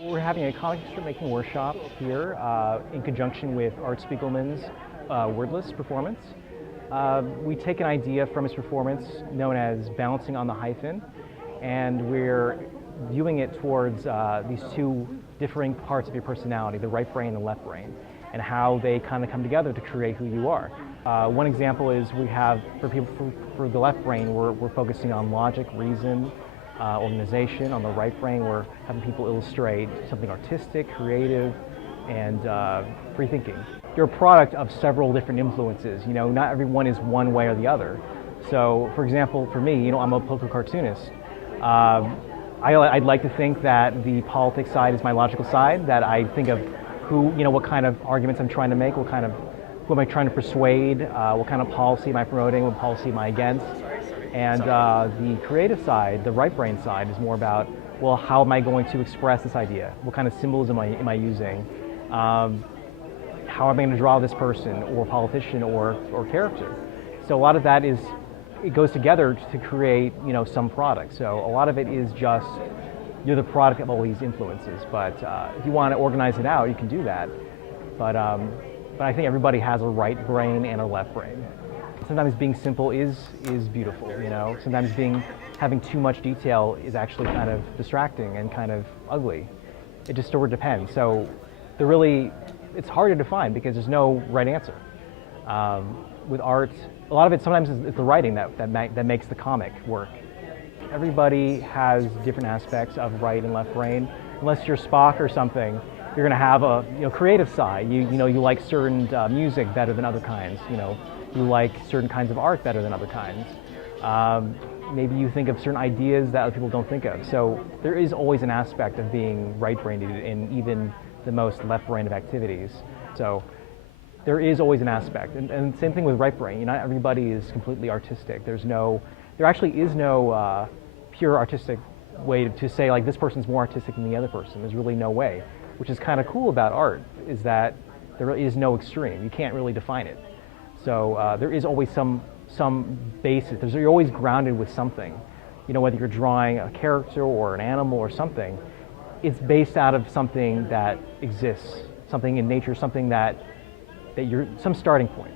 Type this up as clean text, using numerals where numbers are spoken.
We're having a comic strip making workshop here in conjunction with Art Spiegelman's wordless performance. We take an idea from his performance known as balancing on the hyphen, and we're viewing it towards these two differing parts of your personality, the right brain and the left brain, and how they kind of come together to create who you are. One example is we have, for the left brain, we're focusing on logic, reason, organization. On the right brain, we're having people illustrate something artistic, creative, and free thinking. You're a product of several different influences. You know, not everyone is one way or the other. So, for example, for me, you know, I'm a political cartoonist. I'd like to think that the politics side is my logical side, that I think of who, you know, what kind of arguments I'm trying to make, who am I trying to persuade, what kind of policy am I promoting, what policy am I against. And the creative side, the right brain side, is more about, well, how am I going to express this idea? What kind of symbols am I using? How am I going to draw this person or politician or character? So a lot of that is, it goes together to create, you know, some product. So a lot of it is just, you're the product of all these influences. But if you want to organize it out, you can do that. But I think everybody has a right brain and a left brain. Sometimes being simple is beautiful, you know. Sometimes having too much detail is actually kind of distracting and kind of ugly. It just sort of depends. So it's hard to define because there's no right answer. With art, a lot of it sometimes is the writing that makes the comic work. Everybody has different aspects of right and left brain. Unless you're Spock or something, you're going to have a creative side. You like certain music better than other kinds. You like certain kinds of art better than other kinds. Maybe you think of certain ideas that other people don't think of. So there is always an aspect of being right-brained in even the most left-brained of activities. So there is always an aspect. And same thing with right brain. Not everybody is completely artistic. There actually is no pure artistic way to say, like, this person's more artistic than the other person. There's really no way. Which is kind of cool about art, is that there is no extreme. You can't really define it. So there is always some basis. You're always grounded with something. Whether you're drawing a character or an animal or something, it's based out of something that exists, something in nature, something that you're, some starting point.